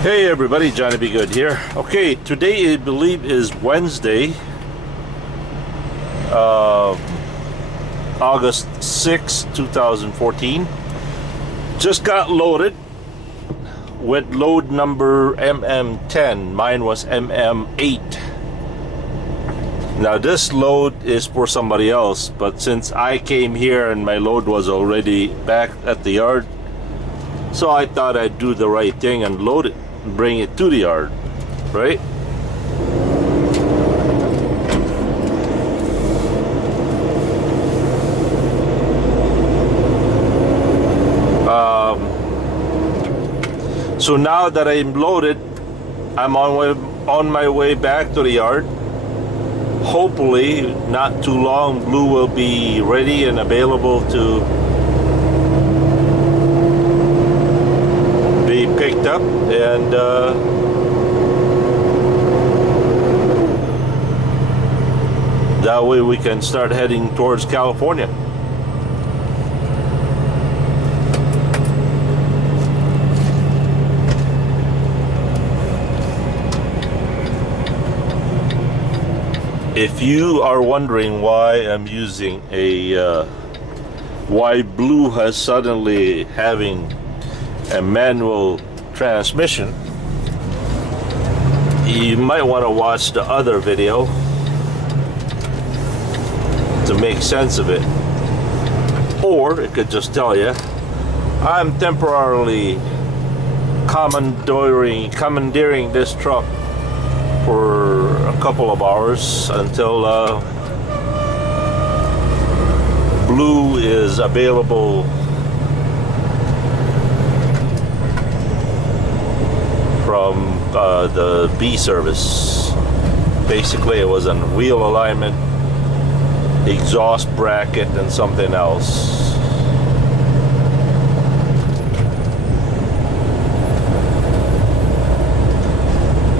Hey everybody, Johnny Be Good here. Okay, today I believe is Wednesday, August 6, 2014. Just got loaded with load number MM10. Mine was MM8. Now this load is for somebody else, but since I came here and my load was already back at the yard, so I thought I'd do the right thing and load it. Bring it to the yard, right? So now that I'm loaded, I'm on my way back to the yard. Hopefully, not too long, Blue will be ready and available to be picked up, and that way we can start heading towards California. If you are wondering why I'm using why Blue has suddenly having a manual transmission, you might want to watch the other video to make sense of it, or it could just tell you I'm temporarily commandeering this truck for a couple of hours until Blue is available from the B service. Basically it was a wheel alignment, exhaust bracket, and something else.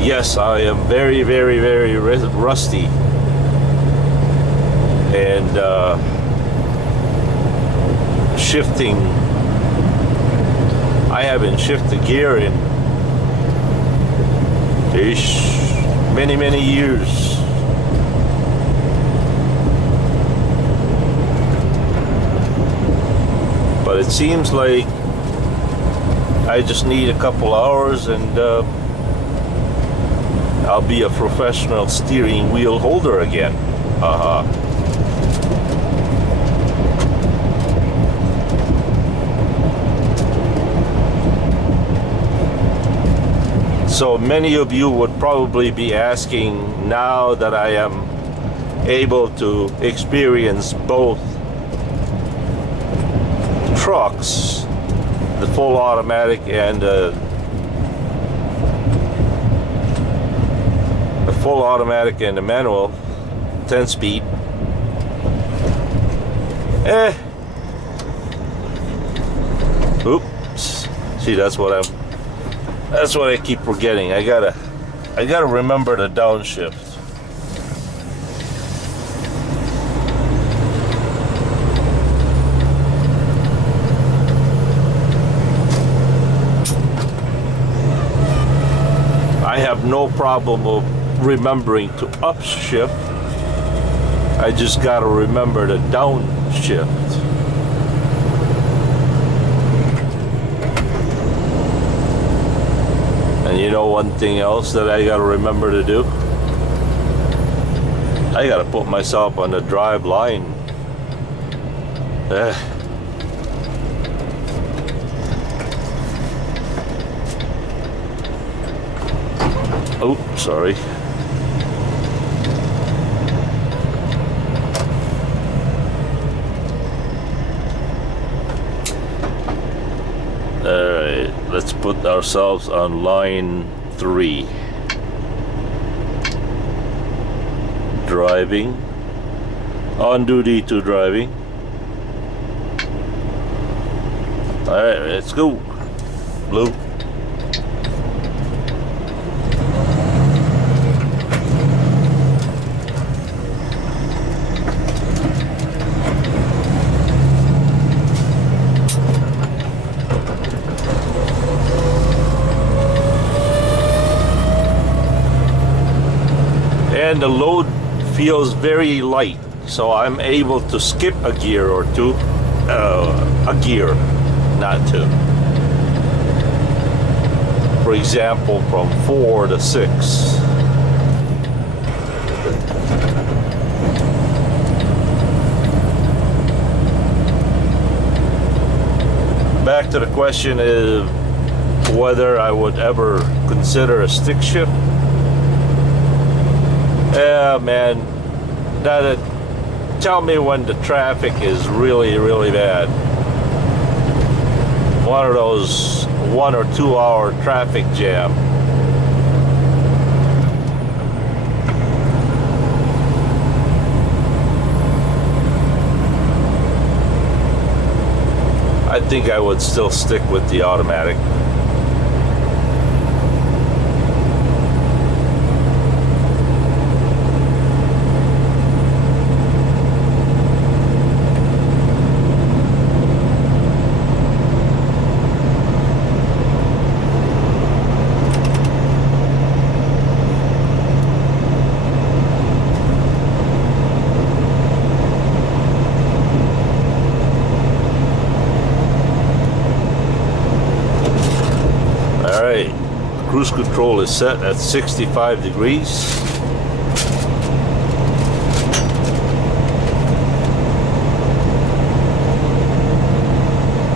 Yes, I am very rusty, and shifting, I haven't shifted gear in many years. But it seems like I just need a couple hours and I'll be a professional steering wheel holder again. So many of you would probably be asking, now that I am able to experience both trucks, the full automatic and the full automatic and the manual 10-speed. Oops. See, that's what I keep forgetting. I gotta remember the downshift. I have no problem of remembering to upshift. I just gotta remember the downshift. And you know one thing else that I gotta remember to do? I gotta put myself on the drive line. Oh, sorry. Alright, let's put ourselves on line 3. Driving. On duty to driving. Alright, let's go. Blue. and the load feels very light, so I'm able to skip a gear or two. A gear, not two. For example, from 4 to 6. Back to the question of whether I would ever consider a stick shift. Yeah, man, tell me when the traffic is really, really bad. One of those 1 or 2 hour traffic jam. I think I would still stick with the automatic. Cruise control is set at 65 degrees.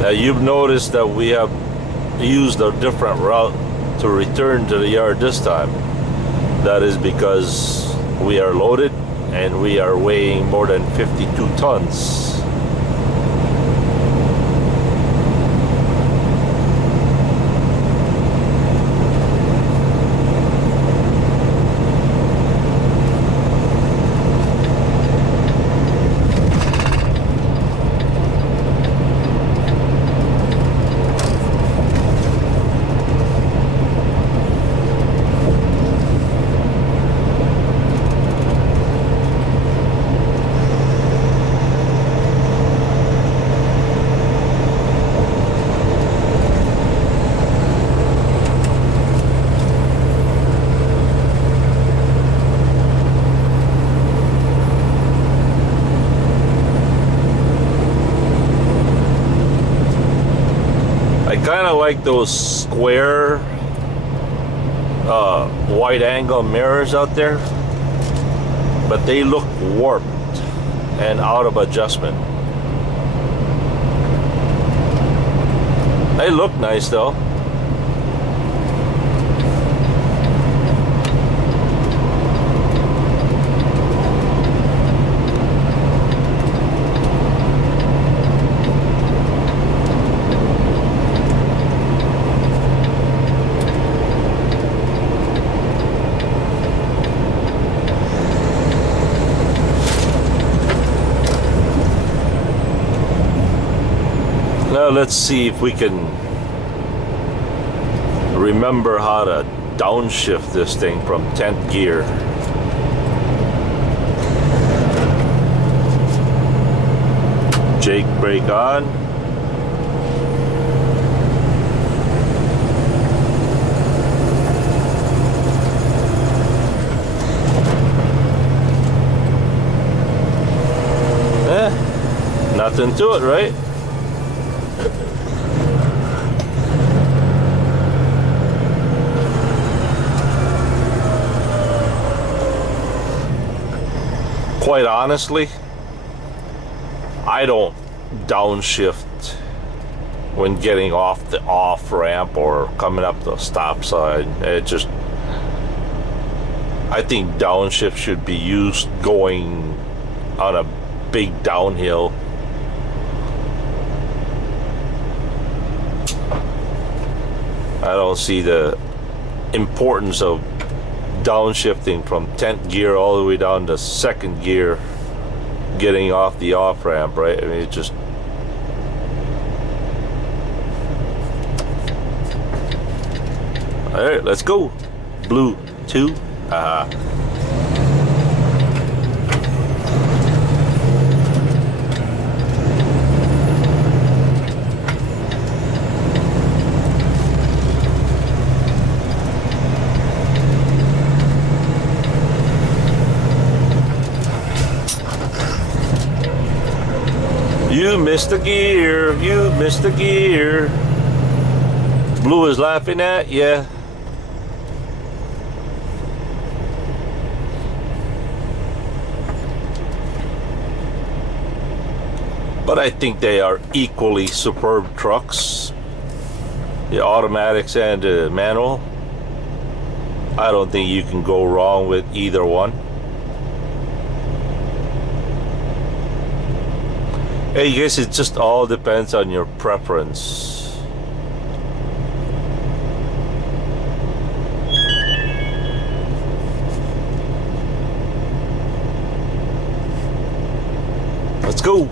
Now you've noticed that we have used a different route to return to the yard this time. That is because we are loaded and we are weighing more than 52 tons. Kind of like those square wide angle mirrors out there, but they look warped and out of adjustment. They look nice though. Now let's see if we can remember how to downshift this thing from 10th gear. Jake brake on. Nothing to it, right? Quite honestly, I don't downshift when getting off the off ramp or coming up the stop sign. I think downshift should be used going on a big downhill. I don't see the importance of downshifting from 10th gear all the way down to 2nd gear getting off the off ramp, right? I mean, it just all right, let's go. Blue 2. You missed the gear, you missed the gear. Blue is laughing at you. But I think they are equally superb trucks. The automatics and the manual. I don't think you can go wrong with either one. I guess it just all depends on your preference. Let's go.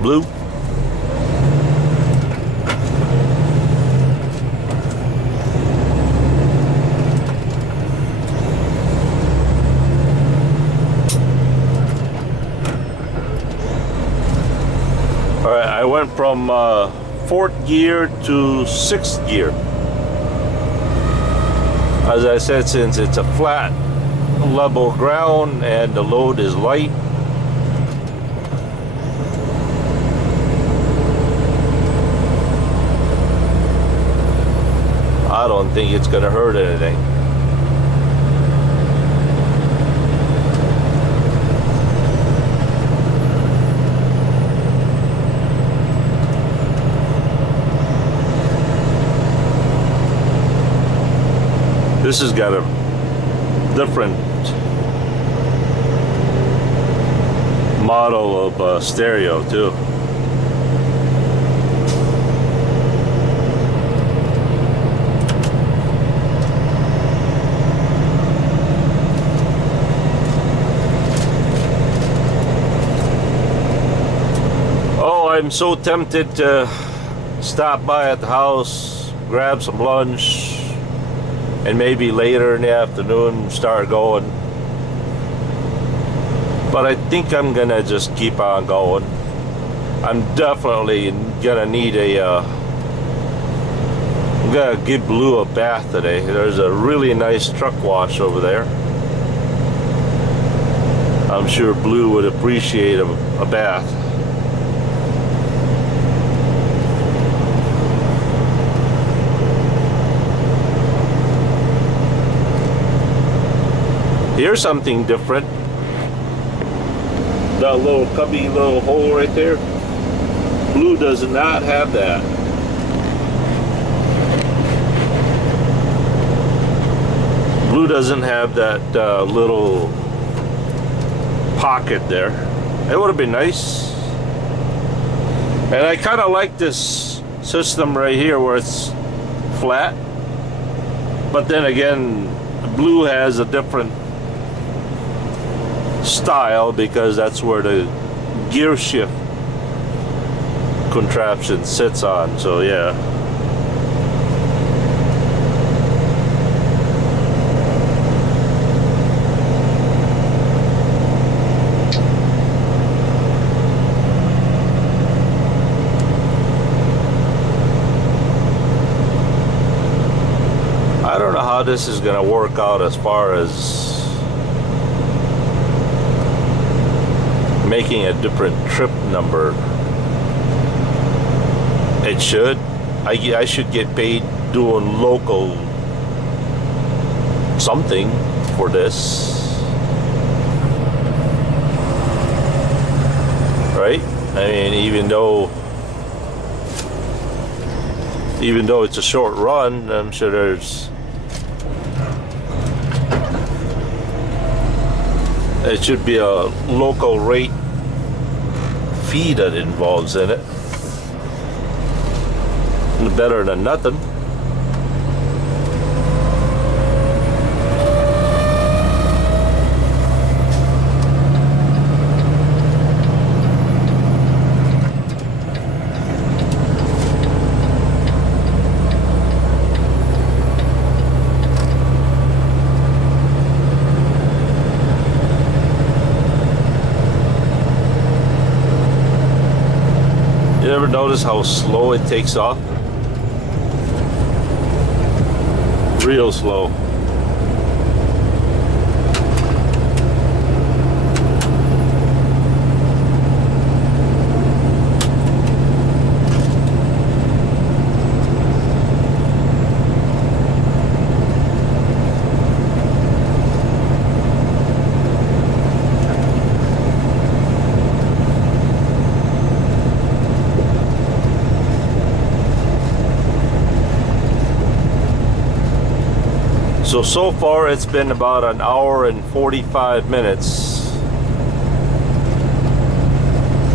Blue. Alright, I went from 4th gear to 6th gear. As I said, since it's a flat, level ground and the load is light, I don't think it's gonna hurt anything. This has got a different model of stereo too. I'm so tempted to stop by at the house, grab some lunch, and maybe later in the afternoon start going. But I think I'm gonna just keep on going. I'm definitely gonna need I'm gonna give Blue a bath today. There's a really nice truck wash over there. I'm sure Blue would appreciate a bath. Here's something different. That little cubby little hole right there. Blue does not have that. Blue doesn't have that little pocket there. It would have been nice. And I kind of like this system right here where it's flat. But then again, Blue has a different style because that's where the gear shift contraption sits on. So yeah, I don't know how this is gonna work out as far as making a different trip number. It should. I should get paid doing local something for this, right? I mean, even though it's a short run, I'm sure there's it should be a local rate fee that involves in it. Better than nothing. You ever notice how slow it takes off? Real slow. So far it's been about an hour and 45 minutes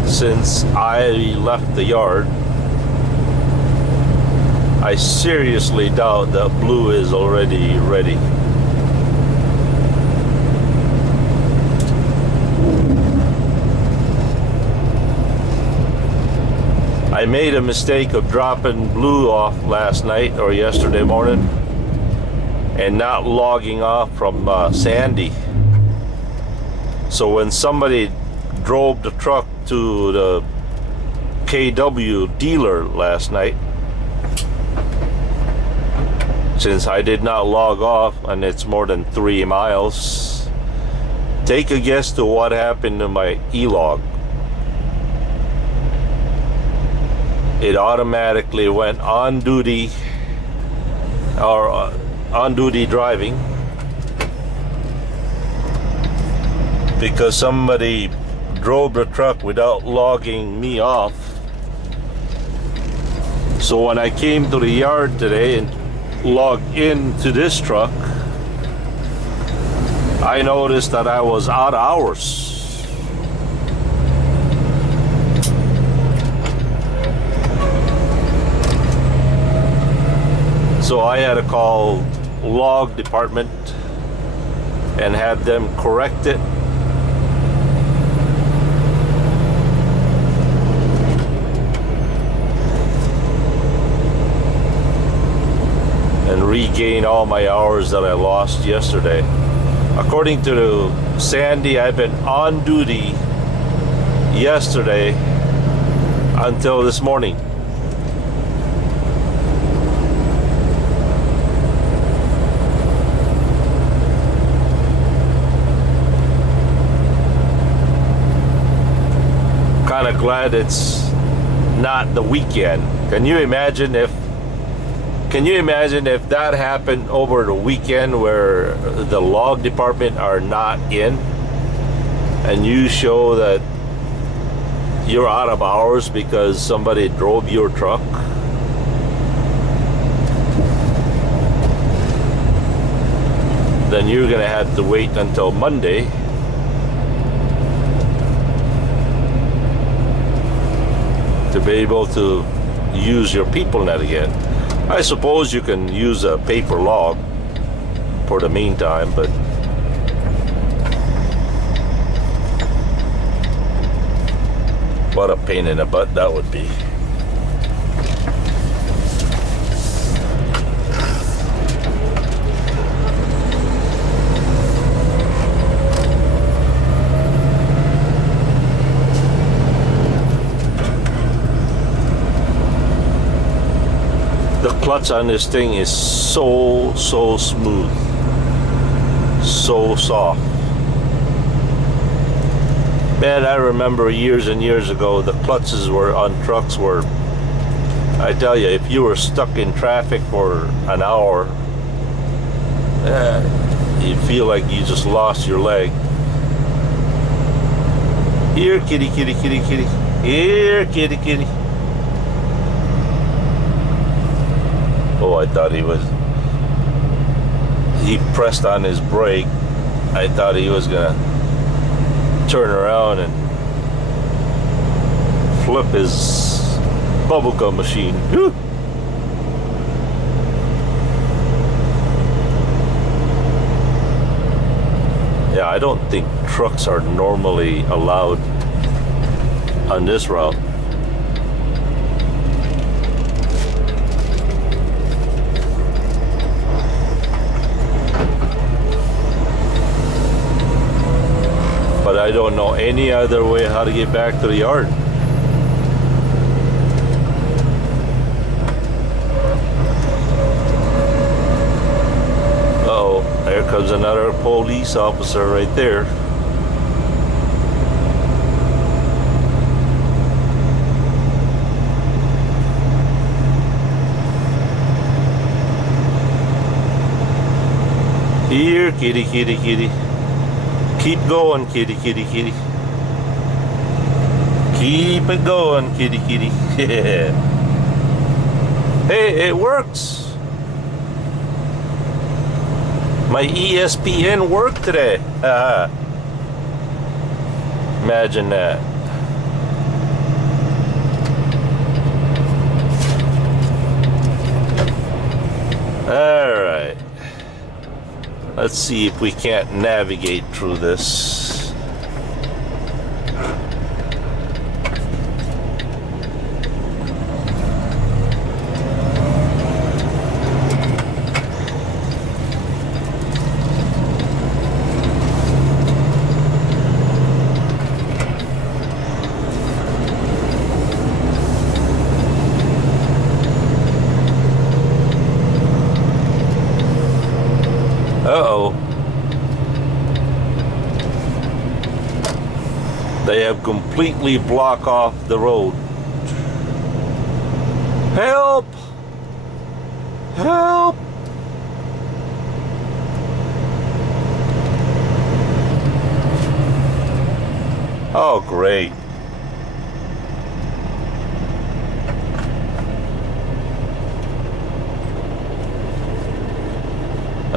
since I left the yard. I seriously doubt that blue is already ready. I made a mistake of dropping blue off last night or yesterday morning and not logging off from Sandy. So when somebody drove the truck to the KW dealer last night, since I did not log off and it's more than 3 miles, take a guess to what happened to my e-log. It automatically went on duty or on duty driving because somebody drove the truck without logging me off. So when I came to the yard today and logged into this truck, I noticed that I was out of hours. So I had to call log department and have them correct it. And regain all my hours that I lost yesterday. According to Sandy, I've been on duty yesterday until this morning. Kind of glad it's not the weekend. Can you imagine if that happened over the weekend where the log department are not in and you show that you're out of hours because somebody drove your truck? Then you're gonna have to wait until Monday to be able to use your PeopleNet again. I suppose you can use a paper log for the meantime, but what a pain in the butt that would be. The clutch on this thing is so smooth, so soft. Man, I remember years and years ago the clutches were on trucks were, I tell you, if you were stuck in traffic for an hour, you feel like you just lost your leg. Here, kitty, kitty, kitty, kitty. Here, kitty, kitty. Oh, I thought he pressed on his brake. I thought he was gonna turn around and flip his bubblegum machine. Whew. Yeah, I don't think trucks are normally allowed on this route. But I don't know any other way how to get back to the yard. Uh-oh, there comes another police officer right there. Here, kitty, kitty, kitty. Keep going, kitty, kitty, kitty. Keep it going, kitty, kitty. Hey, it works. My ESPN worked today. Imagine that. All right. Let's see if we can't navigate through this. Uh-oh. They have completely blocked off the road. Help! Help! Oh, great.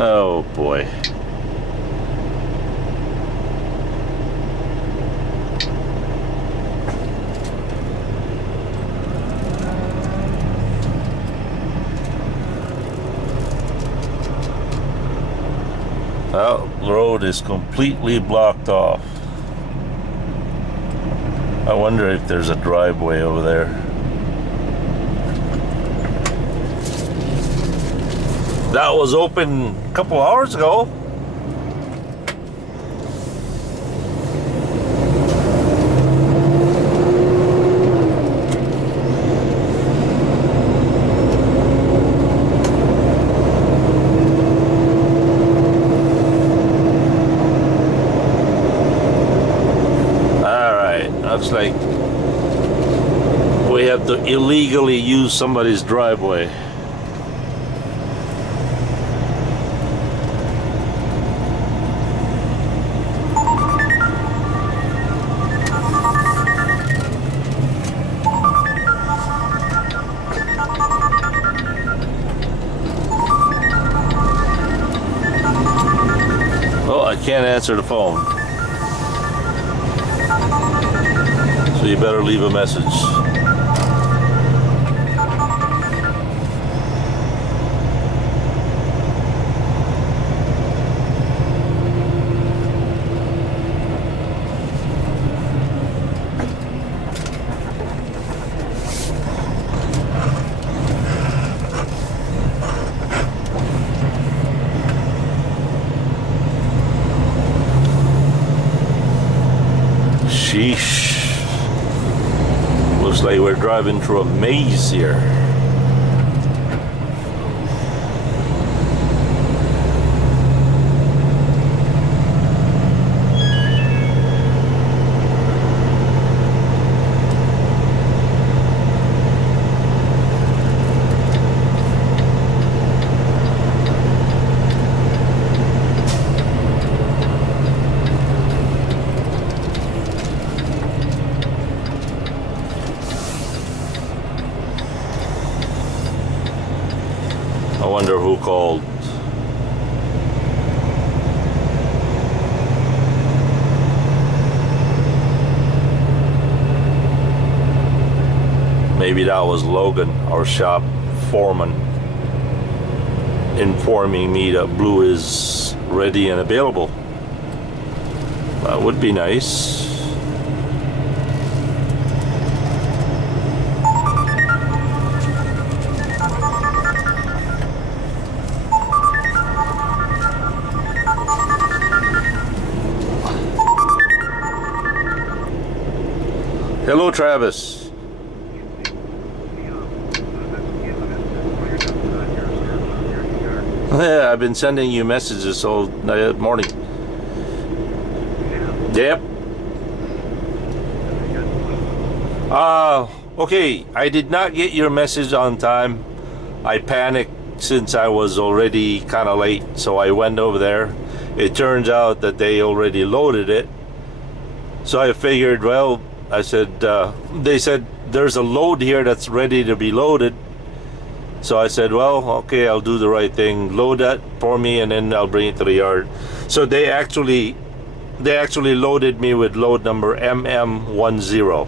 Oh boy. Oh, the road is completely blocked off. I wonder if there's a driveway over there. That was open a couple hours ago. Looks like we have to illegally use somebody's driveway. Oh, I can't answer the phone. So you better leave a message. Sheesh. Looks like we're driving through a maze here. I wonder who called. Maybe that was Logan, our shop foreman, informing me that Blue is ready and available. That would be nice. Hello, Travis. Yeah, I've been sending you messages all morning. Yep. Okay, I did not get your message on time. I panicked since I was already kind of late, so I went over there. It turns out that they already loaded it. So I figured, well, I said, they said there's a load here that's ready to be loaded. So I said, well, okay, I'll do the right thing. Load that for me, and then I'll bring it to the yard. So they actually loaded me with load number MM10.